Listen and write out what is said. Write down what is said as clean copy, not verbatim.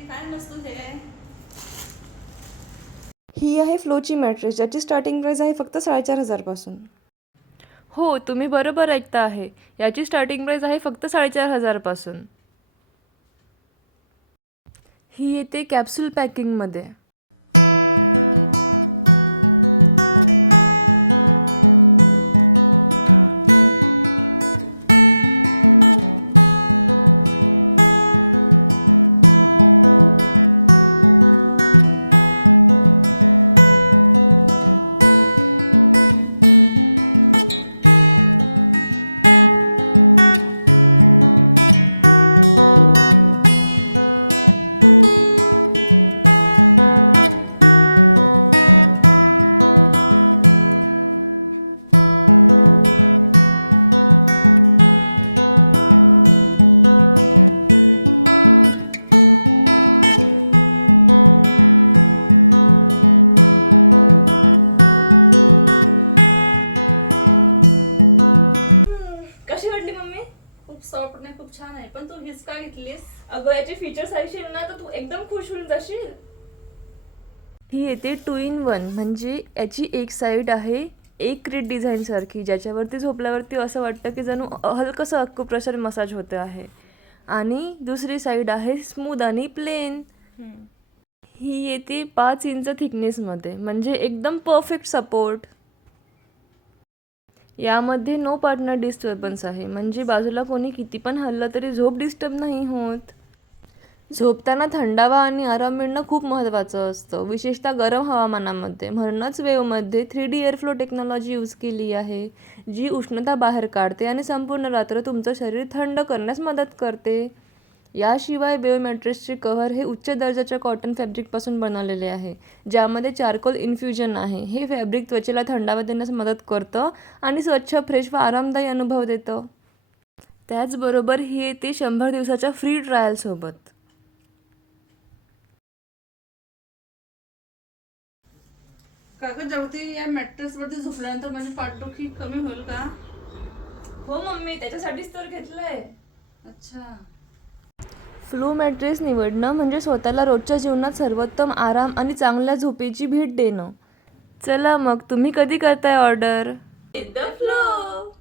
काय नसतो हे. ही आहे फ्लोची मॅट्रेस, ज्याची स्टार्टिंग प्राइस आहे फक्त 4,500 पासून. हो, तुम्ही बरोबर ऐकता आहे. याची स्टार्टिंग प्राइस आहे फक्त 4,500 पासून. ही येते कॅप्सूल पॅकिंगमध्ये. कशी वाटली मम्मी? खूप सॉफ्ट आणि खूप छान आहे. पण तू हीच का घेतलीस? अगं याचे फीचर्स ऐकशील ना तर तू एकदम खुश होऊन जाशील. ही येते 2 in 1, म्हणजे याची एक साईड आहे एक क्रीट डिझाईनसारखी, ज्याच्यावरती झोपल्यावरती असं वाटतं की जणू हलकंसं अक्युप्रेशर मसाज होते आहे. आणि दुसरी साईड आहे स्मूथ आणि प्लेन. ही येते 5 इंच थिकनेसमध्ये, म्हणजे एकदम परफेक्ट सपोर्ट. यामध्ये नो पार्टनर डिस्टर्बन्स आहे, म्हणजे बाजूला कोणी किती पण हल्लं तरी झोप डिस्टर्ब नाही होत. झोपताना थंडावा आणि आराम मिळणं खूप महत्त्वाचं असतं, विशेषतः गरम हवामानामध्ये. म्हणूनच वेवमध्ये 3D एअरफ्लो टेक्नॉलॉजी यूज केली आहे, जी उष्णता बाहेर काढते आणि संपूर्ण रात्र तुमचं शरीर थंड करण्यास मदत करते. याशिवाय वेव मॅट्रेसचे कव्हर हे उच्च दर्जाच्या कॉटन फॅब्रिकपासून बनवलेले आहे, ज्यामध्ये चारकोल इन्फ्युजन आहे. हे फॅब्रिक त्वचेला थंडावा देण्यास मदत करतं आणि स्वच्छ, फ्रेश व आरामदायी अनुभव देतं. त्याचबरोबर ही येते 100 दिवसाच्या फ्री ट्रायलसोबत. काका जेवती या मॅट्रेस वरती झोपल्यानंतर माझी पाठदुखी कमी होईल का? हो मम्मी, त्याच्यासाठीच तर घेतलंय. अच्छा. फ्लू मॅट्रेस निवडणं म्हणजे स्वतःला रोजच्या जीवनात सर्वोत्तम आराम आणि चांगल्या झोपेची भेट देणं. चला मग, तुम्ही कधी करताय ऑर्डर? With the flow.